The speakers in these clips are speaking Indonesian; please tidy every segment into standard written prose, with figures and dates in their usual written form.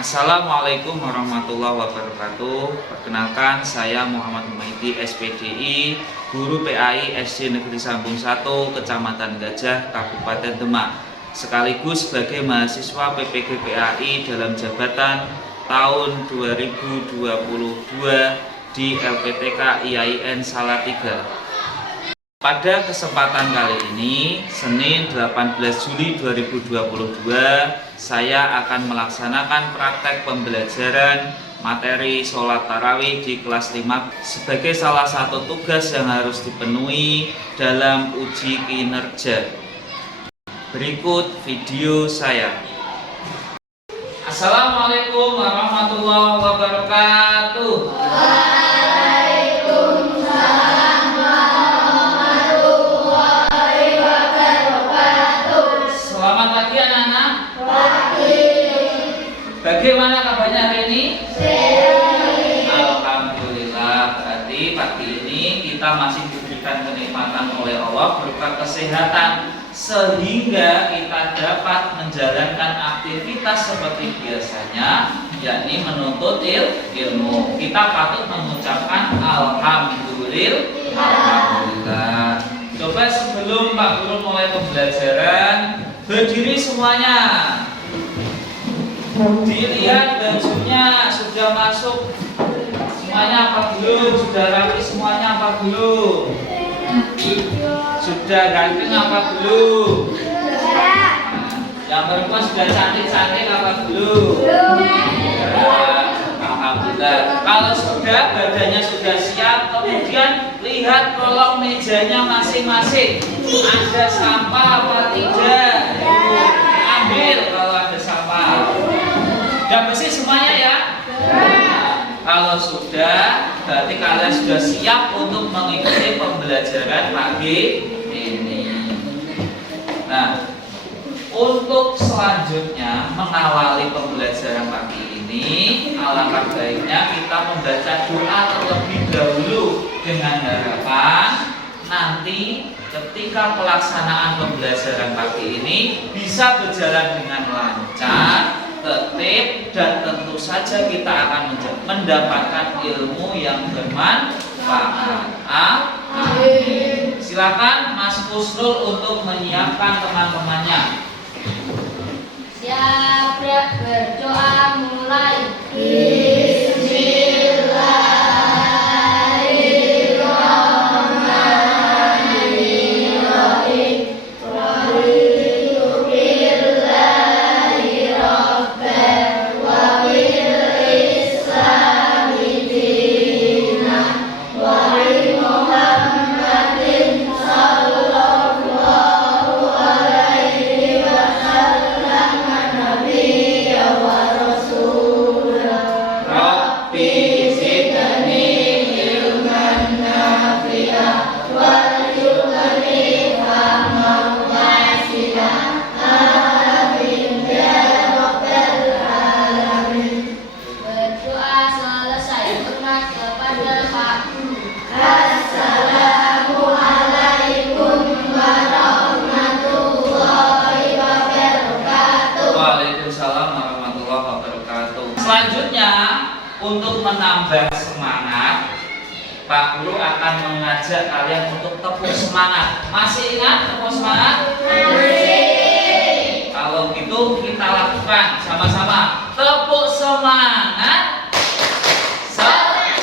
Assalamualaikum warahmatullahi wabarakatuh. Perkenalkan, saya Muhammad Humaydi, SPDI, Guru PAI SD Negeri Sambung 1, Kecamatan Gajah, Kabupaten Demak, sekaligus sebagai mahasiswa PPG PAI dalam jabatan tahun 2022 di LPTK IAIN Salatiga. Pada kesempatan kali ini, Senin 18 Juli 2022, saya akan melaksanakan praktek pembelajaran materi sholat tarawih di kelas 5 sebagai salah satu tugas yang harus dipenuhi dalam uji kinerja. Berikut video saya. Assalamualaikum warahmatullahi wabarakatuh. Bagaimana kabarnya hari ini? Alhamdulillah, berarti pagi ini kita masih diberikan kenikmatan oleh Allah berupa kesehatan sehingga kita dapat menjalankan aktivitas seperti biasanya, yakni menuntut ilmu. Kita patut mengucapkan Alhamdulillah. Coba sebelum Pak Guru mulai pembelajaran, berdiri semuanya. Dilihat bajunya sudah masuk semuanya apa belum? Sudah rapi semuanya apa belum? Sudah ganteng apa belum? Yang perempuan sudah cantik-cantik apa belum? Alhamdulillah. Kalau sudah, badannya sudah siap, kemudian lihat kolong mejanya masing-masing. Ada sampah apa tidak? Ambil kalau ada sampah. Sudah bersih semuanya ya? Kalau sudah, berarti kalian sudah siap untuk mengikuti pembelajaran pagi ini. Nah, untuk selanjutnya mengawali pembelajaran pagi ini, alangkah baiknya kita membaca doa terlebih dahulu dengan harapan nanti ketika pelaksanaan pembelajaran pagi ini bisa berjalan dengan lancar, tertib, dan tentu saja kita akan mendapatkan ilmu yang bermanfaat. Amin. Silakan Mas Kusnul untuk menyiapkan teman-temannya. Siap, berdoa mulai. Selanjutnya, untuk menambah semangat, Pak Guru akan mengajak kalian untuk tepuk semangat. Masih ingat tepuk semangat? Masih. Kalau gitu kita lakukan sama-sama. Tepuk semangat. Semangat.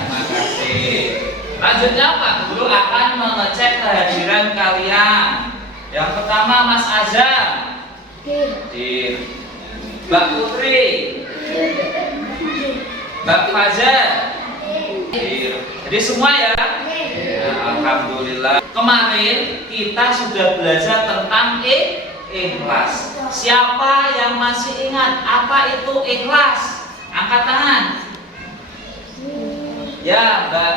Terima kasih. Lanjutnya Pak Guru akan mengecek kehadiran kalian. Yang pertama Mas Azam. Hadir. Mbak Putri. Mbak Fajar. Hadir. Jadi semua ya? Alhamdulillah. Kemarin kita sudah belajar tentang ikhlas. Siapa yang masih ingat apa itu ikhlas? Angkat tangan. Ya, Mbak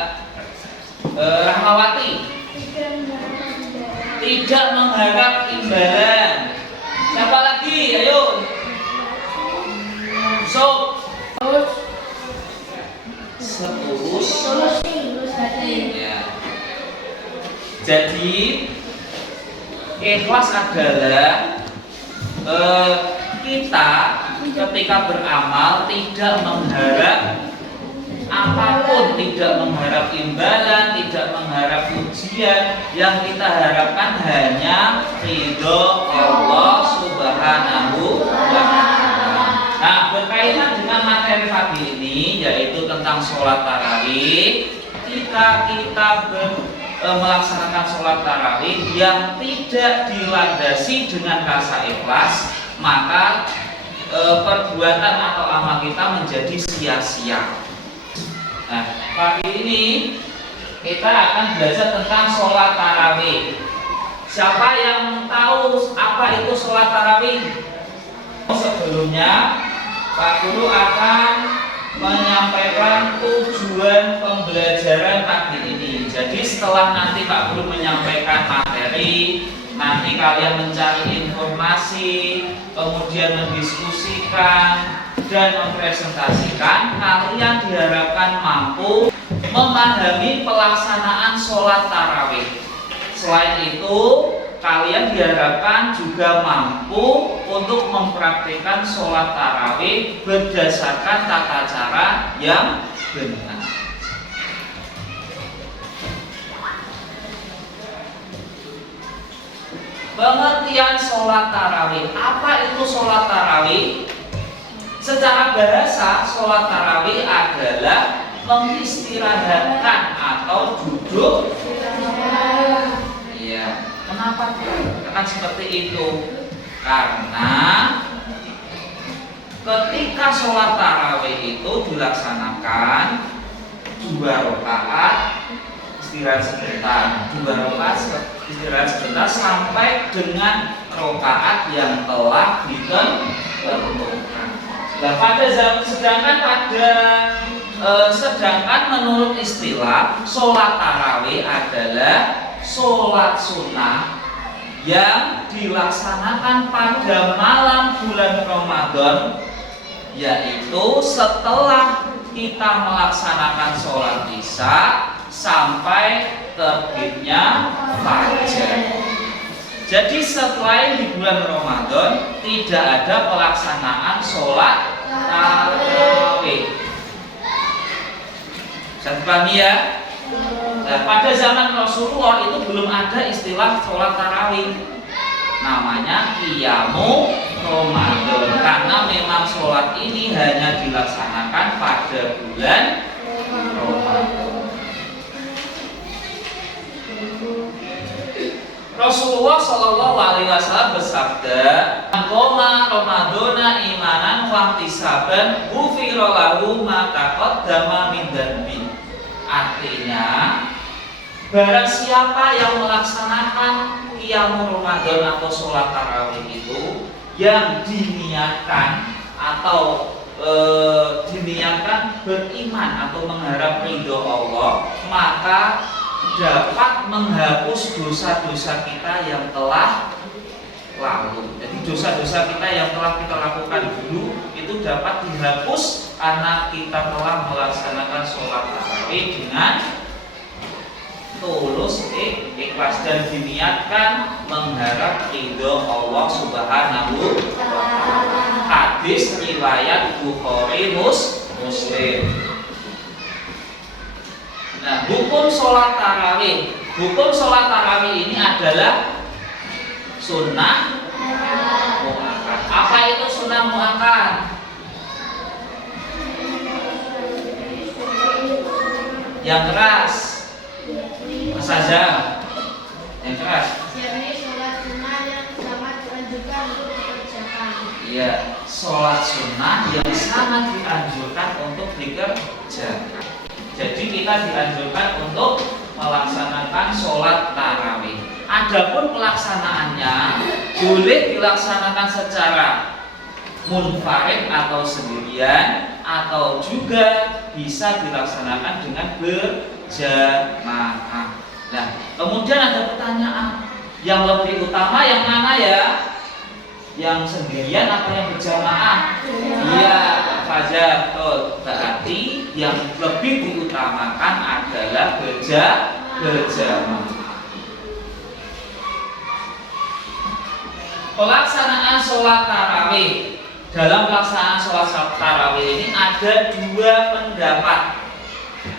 Rahmawati. Tidak mengharap imbalan. Siapa lagi? Ayo. So. Setulus. Ya. Jadi ikhlas adalah kita ketika beramal tidak mengharap apapun, tidak mengharap imbalan, tidak mengharap pujian. Yang kita harapkan hanya ridho Allah Subhanahu wa Ta'ala. Nah, berkaitan dengan materi pagi ini, yaitu tentang sholat tarawih. Kita melaksanakan sholat tarawih yang tidak dilandasi dengan rasa ikhlas, maka perbuatan atau amal kita menjadi sia-sia. Nah, pagi ini kita akan belajar tentang sholat tarawih. Siapa yang tahu apa itu sholat tarawih? Sebelumnya, Pak Guru akan menyampaikan tujuan pembelajaran pagi ini. Jadi setelah nanti Pak Guru menyampaikan materi, nanti kalian mencari informasi, kemudian mendiskusikan dan mempresentasikan, kalian diharapkan mampu memahami pelaksanaan sholat tarawih. Selain itu, kalian diharapkan juga mampu untuk mempraktikkan sholat tarawih berdasarkan tata cara yang benar. Pengertian sholat tarawih. Apa itu sholat tarawih? Secara bahasa, sholat tarawih adalah mengistirahatkan atau duduk. Iya. Kenapa akan seperti itu? Karena ketika sholat tarawih itu dilaksanakan 2 rakaat istirahat sebentar, 2 rakaat istirahat sebentar sampai dengan rakaat yang telah ditentukan. Nah, sedangkan menurut istilah sholat tarawih adalah sholat sunnah yang dilaksanakan pada malam bulan Ramadan, yaitu setelah kita melaksanakan sholat isya sampai terbitnya fajar. Jadi selain di bulan Ramadan tidak ada pelaksanaan sholat tarawih. Bisa dipahami ya? Nah, pada zaman Rasulullah itu belum ada istilah sholat tarawih. Namanya qiyamu Ramadan, karena memang sholat ini hanya dilaksanakan pada bulan Ramadan. Rasulullah Shallallahu Alaihi Wasallam bersabda, "Qoma Ramadana imanan wa ihtisaban, ghufira lahu ma taqaddama min dzanbi." Artinya, barang siapa yang melaksanakan qiyamul Ramadan atau sholat tarawih itu yang diniatkan atau diniatkan beriman atau mengharap ridho Allah, maka dapat menghapus dosa-dosa kita yang telah lalu. Jadi dosa-dosa kita yang telah kita lakukan dulu itu dapat dihapus karena kita telah melaksanakan sholat tarawih dengan tulus, ikhlas dan diniatkan mengharap ridho Allah Subhanahu wa Ta'ala. Hadis riwayat Bukhari Muslim. Nah, hukum sholat tarawih. Hukum sholat tarawih ini adalah sunnah muakkad. Apa itu sunnah muakkad? Yang keras, Mas Azam. Yang keras. Yakni sholat sunnah yang sangat dianjurkan untuk dikerjakan. Iya, sholat sunnah yang sangat dianjurkan untuk dikerjakan. Jadi kita dianjurkan untuk melaksanakan sholat tarawih. Adapun pelaksanaannya boleh dilaksanakan secara munfarid atau sendirian, atau juga bisa dilaksanakan dengan berjamaah. Nah, kemudian ada pertanyaan, yang lebih utama yang mana ya? Yang sendirian atau yang berjamaah? Iya, Fajar. Berarti yang lebih diutamakan adalah berjamaah. Pelaksanaan sholat tarawih. Dalam pelaksanaan sholat tarawih ini ada dua pendapat.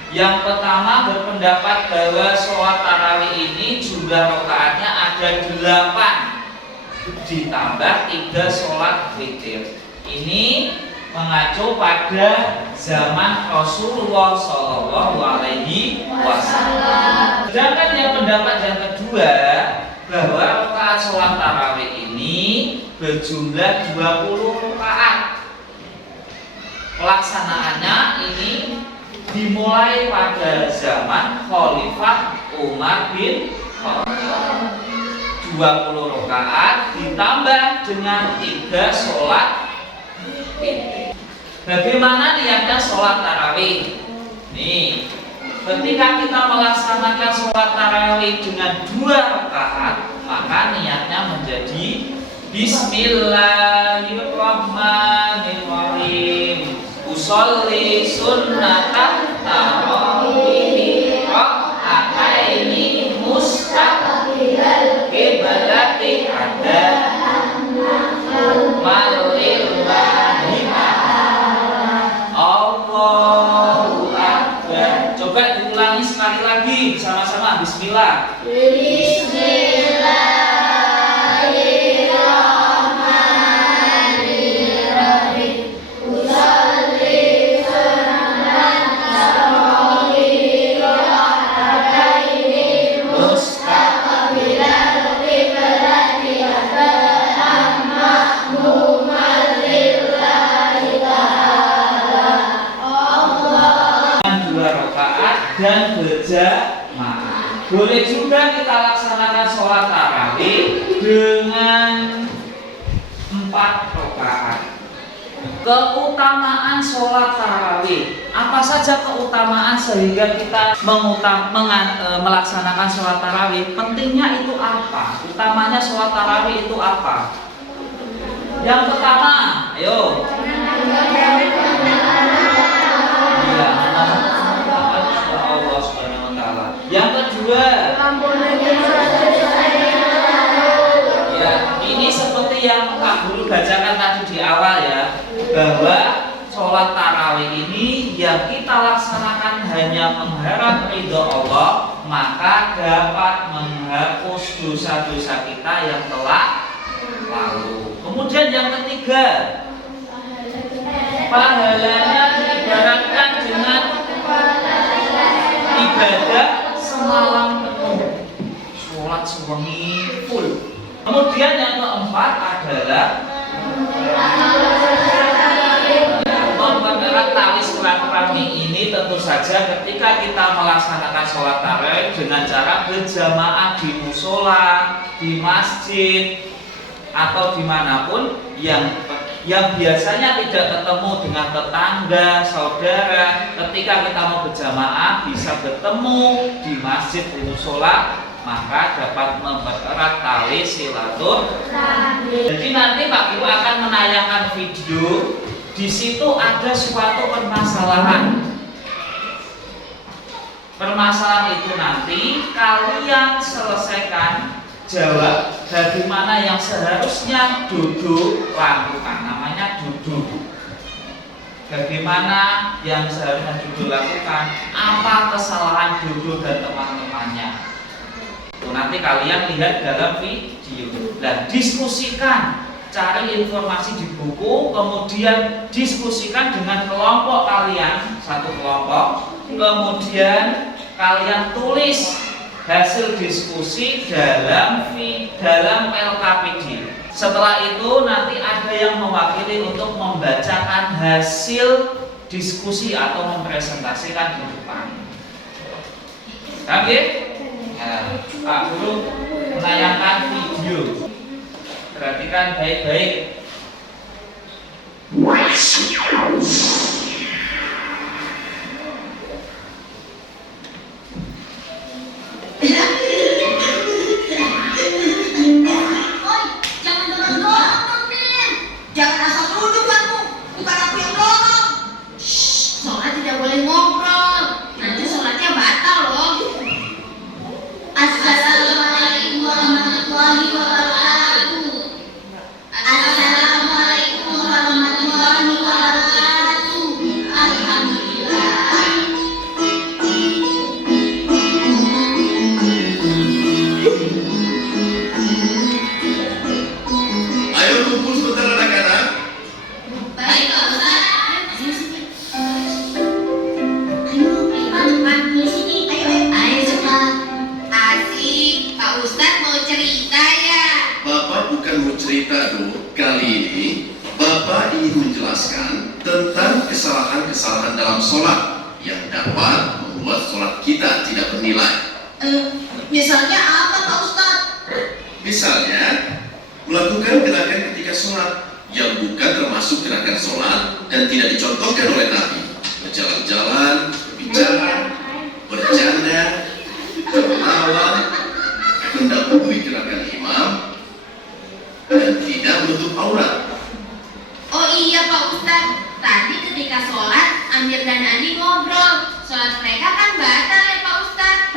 Yang pertama berpendapat bahwa sholat tarawih ini jumlah rakaatnya ada 8 ditambah 3 sholat witir. Ini mengacu pada zaman Rasulullah Shallallahu Alaihi Wasallam. Sedangkan yang pendapat yang kedua bahwa rakaat sholat tarawih ini berjumlah 20 rakaat. Pelaksanaannya ini dimulai pada zaman Khalifah Umar bin Khattab. 20 rakaat ditambah dengan 3 sholat witir. Bagaimana niatnya sholat tarawih? Nih, ketika kita melaksanakan sholat tarawih dengan 2 rakaat, maka niatnya menjadi Bismillahirrahmanirrahim. Usolli sunnatan tarawih rakaataini mustaqbilal qiblati ada malillahi Allahu Akbar. Coba diulangi sekali lagi sama-sama. Bismillah. Dan berjamaah. Boleh juga kita laksanakan sholat tarawih dengan 4 rakaat. Keutamaan sholat tarawih, apa saja keutamaan sehingga kita melaksanakan sholat tarawih? Pentingnya itu apa? Utamanya sholat tarawih itu apa? Yang pertama, ayo. Yang kedua, ya, ini seperti yang Pak Guru bacakan tadi di awal ya, bahwa sholat tarawih ini yang kita laksanakan hanya mengharap ridho Allah, maka dapat menghapus dosa-dosa kita yang telah lalu. Kemudian yang ketiga, pahalanya diibaratkan dengan ibadah semalam penuh, sholat sewengi full. Kemudian yang keempat adalah mempererat tali silaturahmi. Ini tentu saja ketika kita melaksanakan sholat tarawih dengan cara berjamaah di musola, di masjid, atau dimanapun yang biasanya tidak ketemu dengan tetangga, saudara. Ketika kita mau berjamaah bisa bertemu di masjid, di musola, maka dapat mempererat tali silaturahmi. Jadi nanti Pak Guru akan menayangkan video. Di situ ada suatu permasalahan. Permasalahan itu nanti kalian selesaikan, jawab bagaimana yang seharusnya duduk lakukan. Namanya duduk. Bagaimana yang seharusnya duduk lakukan, apa kesalahan duduk dan teman-temannya. Nanti kalian lihat dalam video. Dan diskusikan, cari informasi di buku, kemudian diskusikan dengan kelompok kalian, satu kelompok. Kemudian kalian tulis hasil diskusi dalam LKPD. Setelah itu nanti ada yang mewakili untuk membacakan hasil diskusi atau mempresentasikan di depan. Oke? Nah, Pak Guru menayangkan video. Perhatikan baik-baik. Jangan asal duduk kamu, bukan aku yang dorong. Sholat tidak boleh ngobrol, nanti sholatnya batal loh. Assalamualaikum warahmatullahi wabarakatuh. cerita, Bu. Kali ini Bapak ingin menjelaskan tentang kesalahan-kesalahan dalam sholat yang dapat membuat sholat kita tidak bernilai. Misalnya apa Pak Ustadz? Misalnya, melakukan gerakan ketika sholat yang bukan termasuk gerakan sholat dan tidak dicontohkan oleh Nabi. Berjalan-jalan, berbicara, bercanda, tertawa, mendahului gerakan imam, dan tidak menutup aurat. Oh iya Pak Ustadz, tadi ketika sholat Amir dan Ani ngobrol. Sholat mereka kan batal ya Pak Ustadz.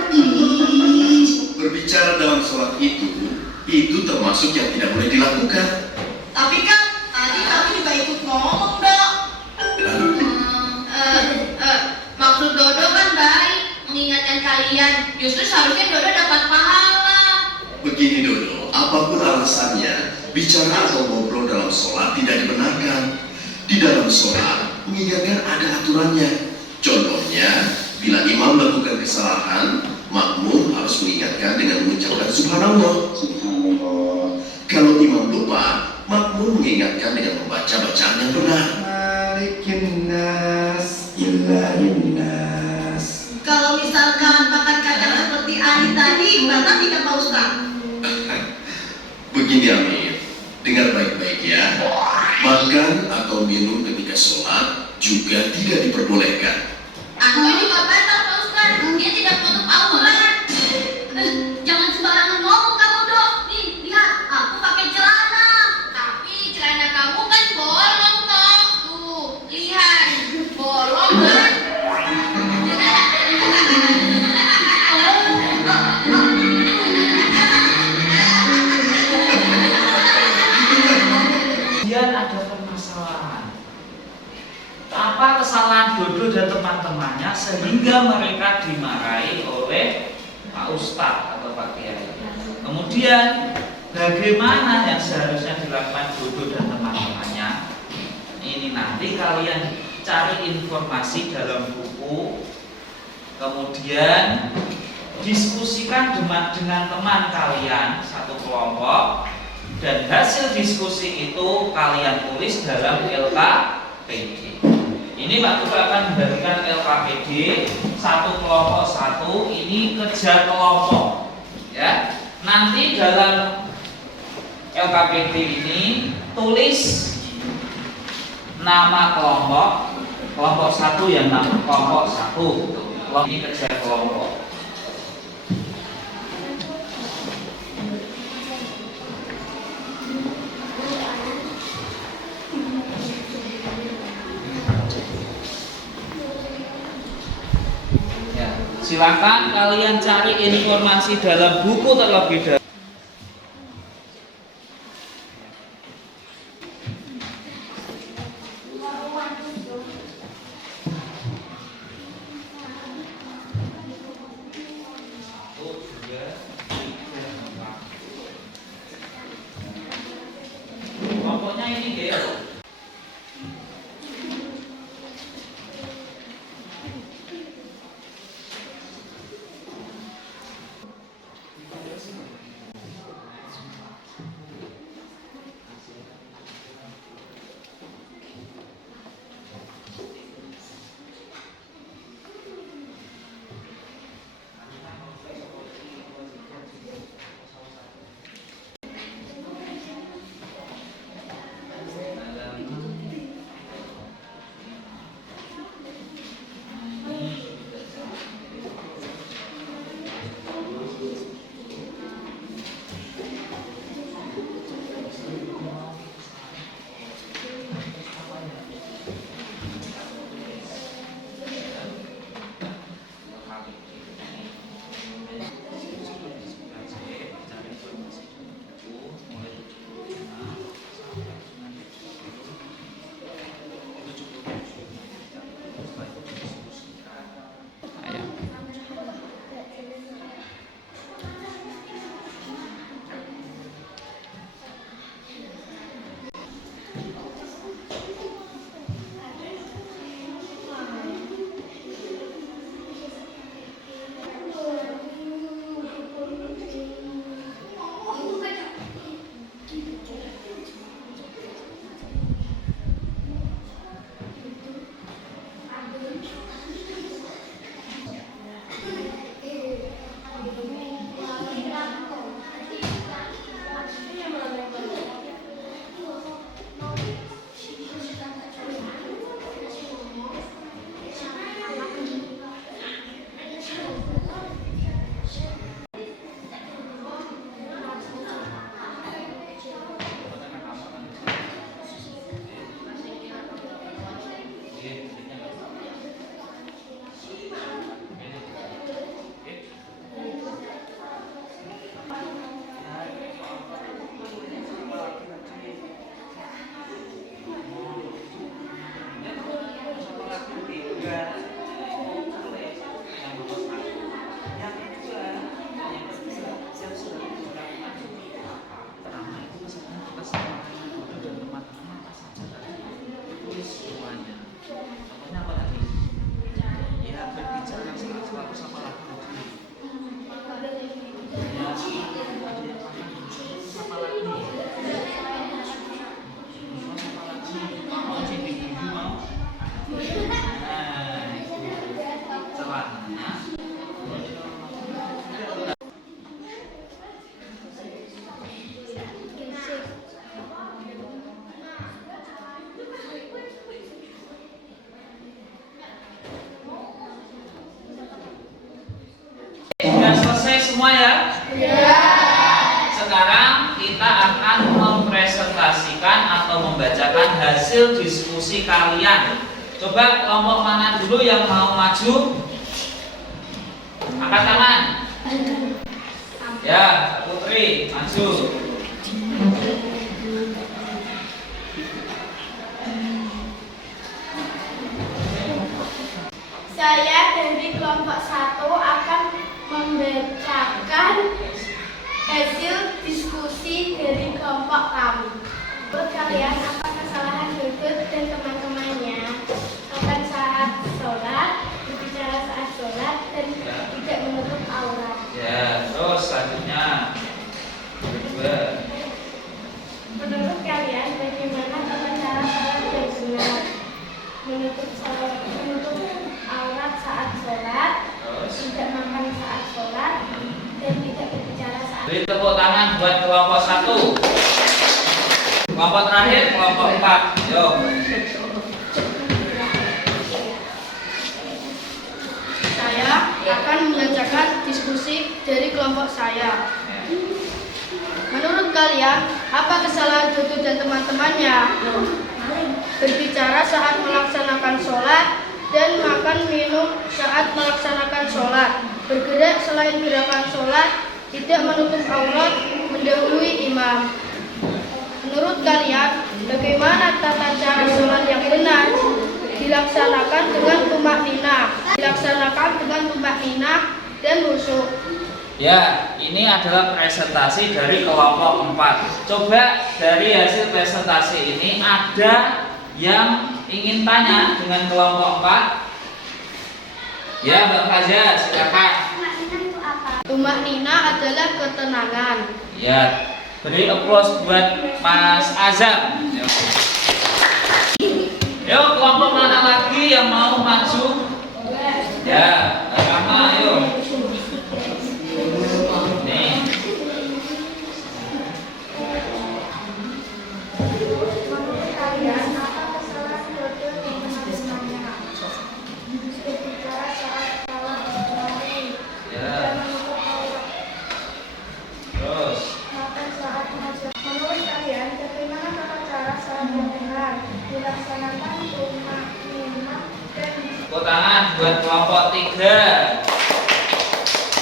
Berbicara dalam sholat itu termasuk yang tidak boleh dilakukan. Tapi kan tadi kami juga ikut ngomong dok. Maksud Dodo kan baik, mengingatkan kalian. Justru seharusnya Dodo dapat pahala. Begini Dodo, apapun alasannya, bicara atau ngobrol dalam sholat tidak dibenarkan. Di dalam sholat, mengingatkan ada aturannya. Contohnya, bila imam melakukan kesalahan, makmum harus mengingatkan dengan mengucapkan subhanallah. Kalau imam lupa, makmum mengingatkan dengan membaca bacaan yang benar. Malikin nas, ilahin nas. Kalau misalkan makan kacang seperti Ani tadi, batal tidak Pak Ustadz? Begini Amir, dengar baik-baik ya. Makan atau minum ketika sholat juga tidak diperbolehkan. Aku juga batal Pak Ustadz. Dia tidak menutup aurat. Jangan sembarangan ngomong kamu dok. Nih lihat, aku pakai celana. Tapi celana kamu kan bolong dok. Tuh, lihat, bolong kan? Kemudian ada permasalahan. Apa kesalahan Dodo dan teman-temannya sehingga mereka dimarahi oleh Pak Ustadz atau Pak Kiai. Kemudian bagaimana yang seharusnya dilakukan Dodo dan teman-temannya? Ini nanti kalian cari informasi dalam buku, kemudian diskusikan dengan teman kalian satu kelompok, dan hasil diskusi itu kalian tulis dalam LKPD. Ini Pak Guru akan membagikan LKPD satu kelompok satu, ini kerja kelompok ya. Nanti dalam LKPD ini tulis nama kelompok satu yang nama kelompok satu, ini kerja kelompok. Silakan kalian cari informasi dalam buku terlebih dahulu. Kelompoknya ini guys. semua ya? Ya. Sekarang kita akan mempresentasikan atau membacakan hasil diskusi kalian. Coba kelompok mana dulu yang mau maju? Angkat tangan. Ya, Putri, maju. Saya dari kelompok 1 akan membacakan hasil diskusi dari kelompok kami. Menurut kalian, apa kesalahan Dodot dan teman-temannya akan saat sholat, berbicara saat sholat, dan tidak menutup aurat? Ya, terus selanjutnya kedua. Menurut kalian, bagaimana tata cara sholat yang benar? Menutup aurat saat sholat, Terus tidak makan saat sholat, dan tidak berbicara saat. beri tepuk tangan buat kelompok 1. Kelompok terakhir, kelompok 4. Yuk. Saya akan membacakan diskusi dari kelompok saya. Menurut kalian, apa kesalahan Dodot dan teman-temannya? Berbicara saat melaksanakan sholat dan makan minum saat melaksanakan sholat, bergerak selain gerakan sholat, tidak menutup aurat, mendahului imam. Menurut kalian, bagaimana tata cara sholat yang benar? Dilaksanakan dengan tumak ninah, dan khusyuk. Ya, ini adalah presentasi dari kelompok 4. Coba dari hasil presentasi ini ada yang ingin tanya dengan kelompok 4? Ya, Mbak Faza, silakan. Tumak ninah adalah ketenangan. Ya, beri applause buat Mas Azam. Yuk, kelompok mana lagi yang mau maju? Ya, sama, yuk. Nih. Menurut kalian, apa kesalahan Dodot dan teman-temannya? Berbicara saat sholat tarawih, Ya. tidak menutup aurat, Terus. makan saat hajat. Menurut kalian, bagaimana tata cara sholat yang benar? Dilaksanakan tumak ninah dan Tepuk tangan buat kelompok 3.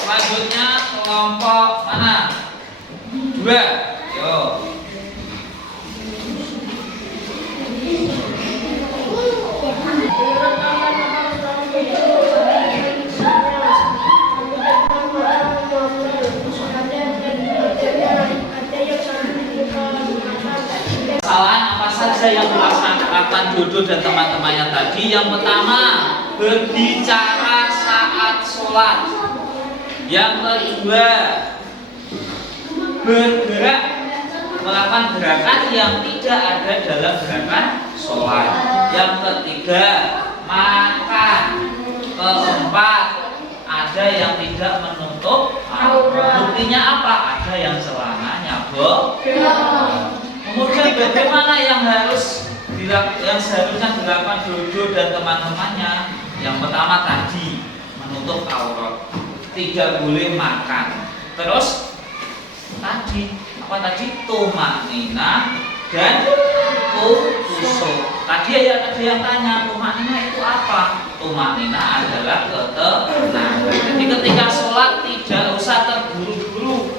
Selanjutnya kelompok mana? 2. Yuk. menurut kalian apa kesalahan ada yang salah Kesalahan apa saja yang dilaksanakan Dodot dan teman-temannya tadi? Yang pertama, berbicara saat sholat. Yang kedua, bergerak melakukan gerakan yang tidak ada dalam gerakan sholat. Yang ketiga, makan. Keempat, ada yang tidak menutup aurat. Buktinya apa? Ada yang celananya Kemudian bagaimana yang seharusnya dilakukan Dodot dan teman-temannya? Yang pertama tadi menutup aurat, tidak boleh makan. Terus tadi apa tadi? Tumak ninah dan khusyuk. Tadi ada yang tanya, tumak ninah itu apa? Tumak ninah adalah ketenangan. Jadi ketika sholat tidak usah terburu-buru,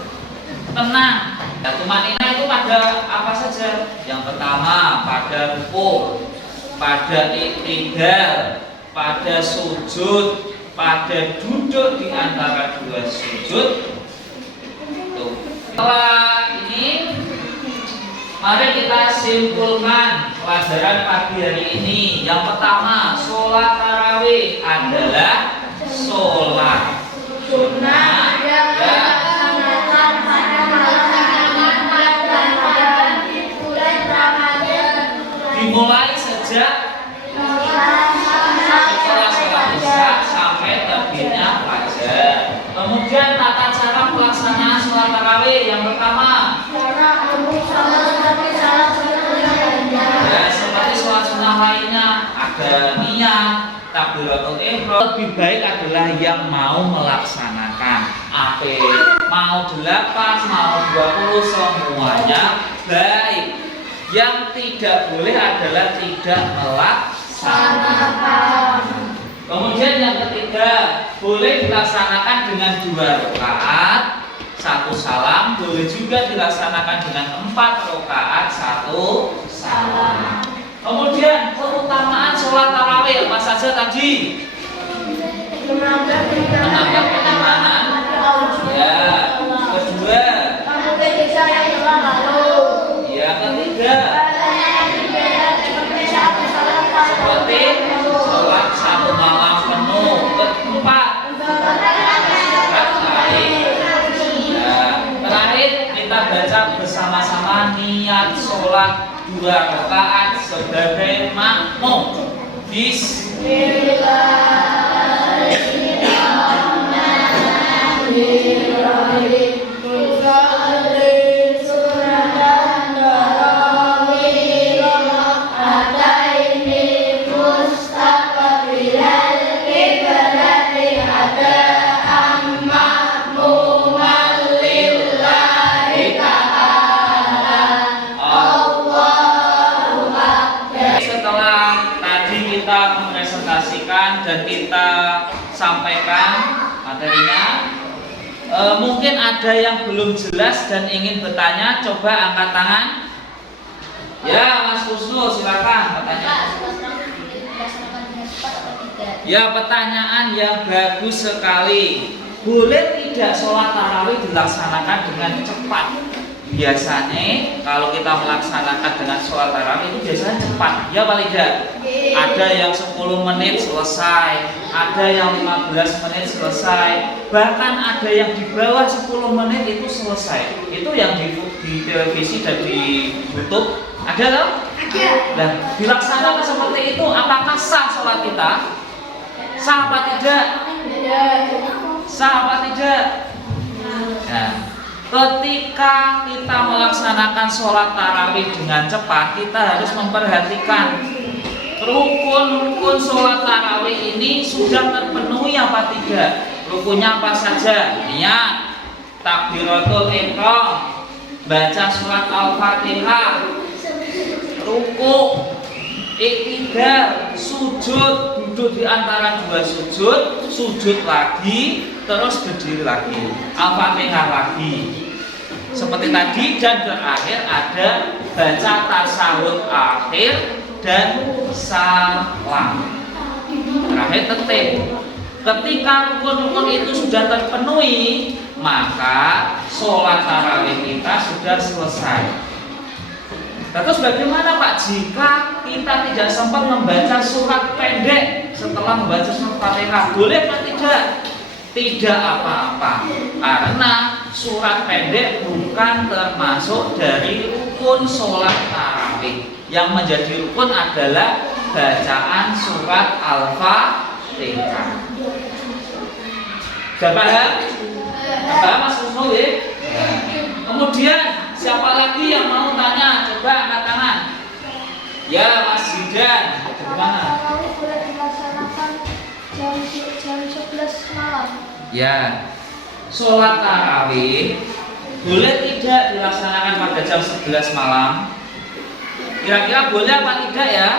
tenang. Nah, tumak ninah itu pada apa saja? Yang pertama pada rukuk, pada i'tidal, pada sujud, pada duduk di antara dua sujud. Tuh. Setelah ini, mari kita simpulkan pelajaran pagi hari ini. Yang pertama, sholat tarawih adalah sholat sunnah yang dimulai sejak setelah sholat isya sampai terbitnya fajar. Kemudian tata cara pelaksanaan sholat tarawih yang pertama, ya seperti sholat sunnah lainnya, ada niat, takbiratul ihram. Lebih baik adalah yang mau melaksanakan. Akhirnya mau 8, mau 20 semuanya baik. Yang tidak boleh adalah tidak melaksanakan. Kemudian yang ketiga, boleh dilaksanakan dengan 2 rakaat, 1 salam, boleh juga dilaksanakan dengan 4 rakaat, 1 salam. Kemudian keutamaan sholat tarawih apa saja tadi? Menambah keimanan. Ya. Kedua. Ya, ketiga. Seperti sholat 1 malam penuh. Keempat. Terakhir kita baca bersama-sama niat sholat 2 rakaat sebagai makmum. Setelah tadi kita mempresentasikan dan kita sampaikan materinya, mungkin ada yang belum jelas dan ingin bertanya, coba angkat tangan. Ya, Mas Kusno, silakan bertanya. Ya, pertanyaan yang bagus sekali. Boleh tidak sholat tarawih dilaksanakan dengan cepat? Biasanya kalau kita melaksanakan dengan sholat tarawih itu biasanya cepat, ya paling tidak. Ada yang 10 menit selesai, ada yang 15 menit selesai, bahkan ada yang di bawah 10 menit itu selesai. Itu yang di televisi dan di YouTube ada loh? Ada. Nah, dilaksanakan seperti itu, apakah sah sholat kita? Sah apa tidak? Sah apa tidak? Nah, ketika kita melaksanakan sholat tarawih dengan cepat, kita harus memperhatikan rukun-rukun sholat tarawih ini sudah terpenuhi apa tidak. Rukunnya apa saja? Niat, takbiratul ihram, baca surat Al-Fatihah, ruku, iktidal, sujud, duduk di antara 2 sujud, sujud lagi, terus berdiri lagi, Al-Fatihah lagi. Seperti tadi, dan terakhir ada baca tasawuf akhir dan salam. Terakhir tertib. Ketika rukun-rukun itu sudah terpenuhi, maka sholat tarawih kita sudah selesai. Terus bagaimana Pak jika kita tidak sempat membaca surat pendek setelah membaca surat Fatihah? Boleh atau tidak? Tidak apa-apa, karena surat pendek bukan termasuk dari rukun sholat tarawih. Yang menjadi rukun adalah bacaan surat Al-Fatihah. Sudah paham? Paham Mas Kusno ya? Kemudian siapa lagi yang mau tanya? Coba angkat tangan. Ya Mas Zidan, bagaimana? Tarawih boleh dilaksanakan jam 11 malam. Ya, sholat tarawih boleh tidak dilaksanakan pada jam 11 malam? Kira-kira boleh apa tidak ya?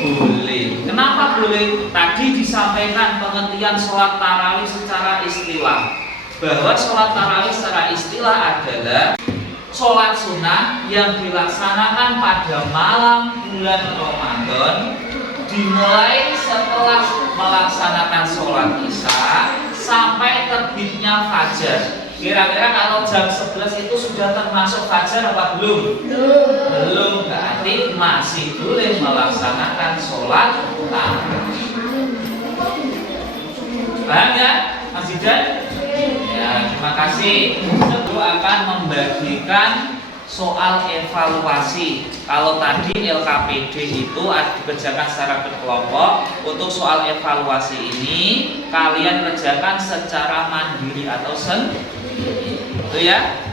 Boleh. Kenapa boleh? Tadi disampaikan pengertian sholat tarawih secara istilah, bahwa sholat tarawih secara istilah adalah sholat sunnah yang dilaksanakan pada malam bulan Ramadan, dimulai setelah melaksanakan sholat isya sampai terbitnya fajar. Kira-kira kalau jam 11 itu sudah termasuk fajar apa belum? Belum, berarti masih boleh melaksanakan sholat tarawih. Paham ya, Mas Zidan? Ya, terima kasih. Saya akan membagikan soal evaluasi. Kalau tadi LKPD itu dikerjakan secara berkelompok, untuk soal evaluasi ini kalian kerjakan secara mandiri atau sendiri. Itu ya.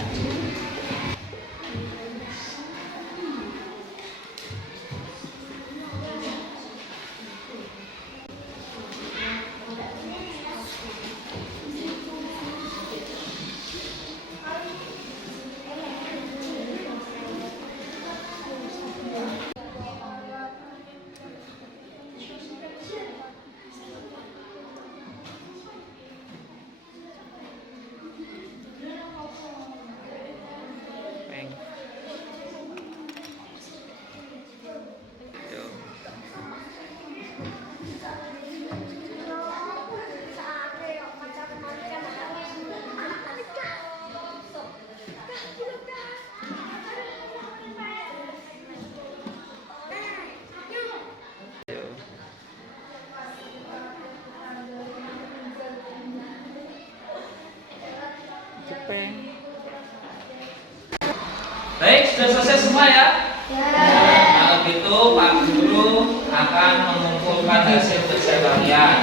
capek. Baik, sudah selesai semua ya? Kalau gitu Pak Guru akan mengumpulkan hasil kerja kalian.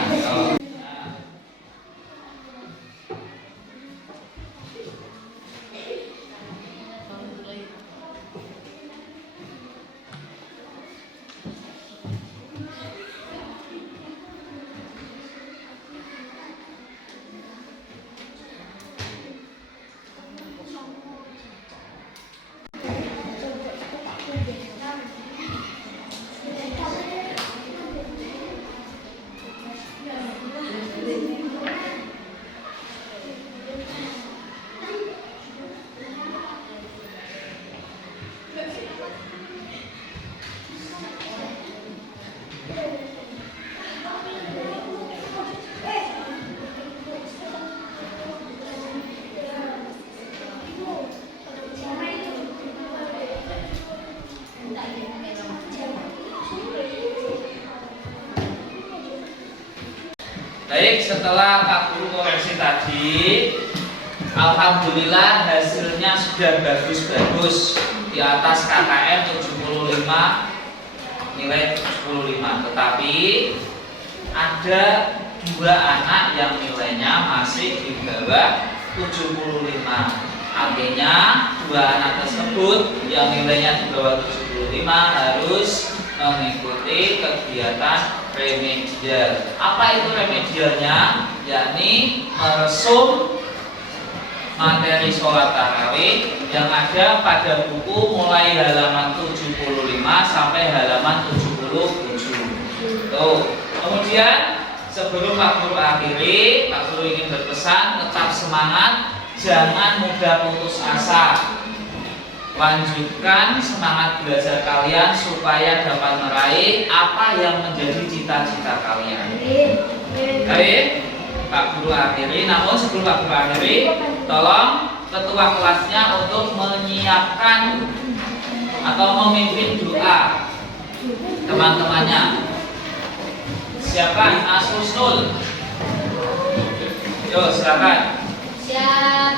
Baik, setelah Pak Guru koreksi tadi, alhamdulillah hasilnya sudah bagus-bagus, di atas KKM 75, nilai 75. Tetapi ada 2 anak yang nilainya masih di bawah 75. Artinya 2 anak tersebut yang nilainya di bawah 75 harus mengikuti kegiatan remedial. Apa itu remedialnya? Yakni meresum materi sholat tarawih yang ada pada buku mulai halaman 75 sampai halaman 77. Tuh. Kemudian sebelum Pak Guru akhiri, Pak Guru ingin berpesan tetap semangat, jangan mudah putus asa. Lanjutkan semangat belajar kalian supaya dapat meraih apa yang menjadi cita-cita kalian. Baik, Pak Guru akhiri. Namun sebelum Pak Guru akhiri, tolong ketua kelasnya untuk menyiapkan atau memimpin doa teman-temannya. Siapa? Mas Husnul. Yo, silakan. Siap.